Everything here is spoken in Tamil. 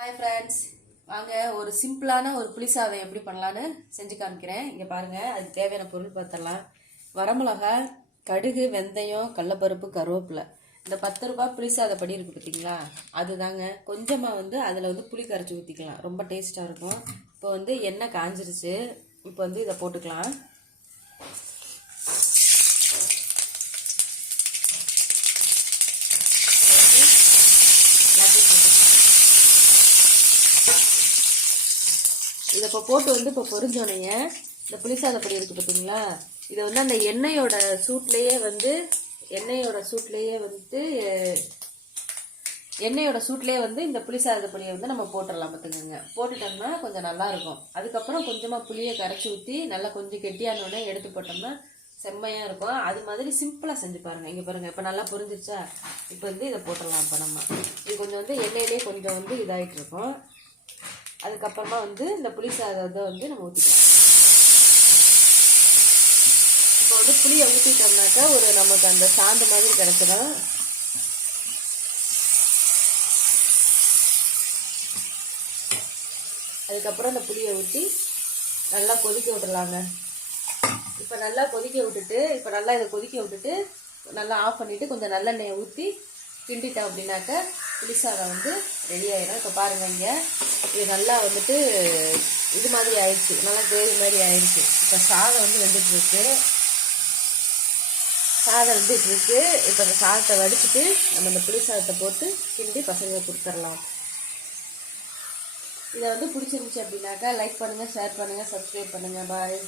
ஹாய் ஃப்ரெண்ட்ஸ், வாங்க ஒரு சிம்பிளான ஒரு புளி சாதம் எப்படி பண்ணலான்னு செஞ்சு காமிக்கிறேன். இங்கே பாருங்கள், அதுக்கு தேவையான பொருள் பார்த்துடலாம். வரமிளகா, கடுகு, வெந்தயம், கடலப்பருப்பு, கருவேப்பிலை. இந்த 10 ரூபாய் புளி சாதம் படி இருக்குது பார்த்தீங்களா, அதுதாங்க. கொஞ்சமாக அதில் புளி கரைச்சி ஊற்றிக்கலாம், ரொம்ப டேஸ்ட்டாக இருக்கும். இப்போ எண்ணெய் காஞ்சிருச்சு. இப்போ இதை போட்டுக்கலாம். இதை இப்போ போட்டு இப்போ பொரிஞ்சோனைய இந்த புளிசாதப்பொடி இருக்குது பார்த்தீங்களா, இதை அந்த எண்ணெயோட சூட்லேயே இந்த புளிசாதப்பொடியை நம்ம போட்டுடலாம் பார்த்துக்கோங்க. போட்டுட்டோம்னா கொஞ்சம் நல்லாயிருக்கும். அதுக்கப்புறம் கொஞ்சமாக புளியை கரைச்சி ஊற்றி நல்லா கொஞ்சம் கெட்டியானோடனே எடுத்து போட்டோம்னா செம்மையாக இருக்கும். அது மாதிரி சிம்பிளாக செஞ்சு பாருங்கள். இங்கே பாருங்கள், இப்போ நல்லா புரிஞ்சிருச்சா. இப்போ இதை போட்டுடலாம். இப்போ நம்ம இது கொஞ்சம் எண்ணெயிலே கொஞ்சம் இதாகிட்டு இருக்கும். அதுக்கப்புறமா இந்த புளி சாதத்தை நம்ம ஊற்றிக்கலாம். இப்போ புளியை ஊற்றிட்டோம்னாக்கா நமக்கு அந்த சாந்து மாதிரி கிடைச்சிடும். அதுக்கப்புறம் அந்த புளியை ஊற்றி நல்லா கொதிக்க விட்டுலாங்க. இப்போ நல்லா கொதிக்க விட்டுட்டு இதை கொதிக்க விட்டுட்டு நல்லா ஆஃப் பண்ணிவிட்டு கொஞ்சம் நல்லெண்ணெயை ஊற்றி கிண்டிட்டோம் அப்படின்னாக்க புளி சாதம் ரெடி ஆகிடும். இப்போ பாருங்கள், இங்கே இது நல்லா இது மாதிரி ஆயிடுச்சு, நல்லா கிரேவி மாதிரி ஆயிடுச்சு. இப்போ சாதம் வெந்துட்டுருக்கு. இப்போ அந்த சாதத்தை வடிச்சிட்டு நம்ம இந்த புளி சாதத்தை போட்டு கிண்டி பசங்க கொடுத்துடலாம். இதை பிடிச்சிருந்துச்சு அப்படின்னாக்கா லைக் பண்ணுங்கள், ஷேர் பண்ணுங்கள், சப்ஸ்கிரைப் பண்ணுங்கள். பாய்.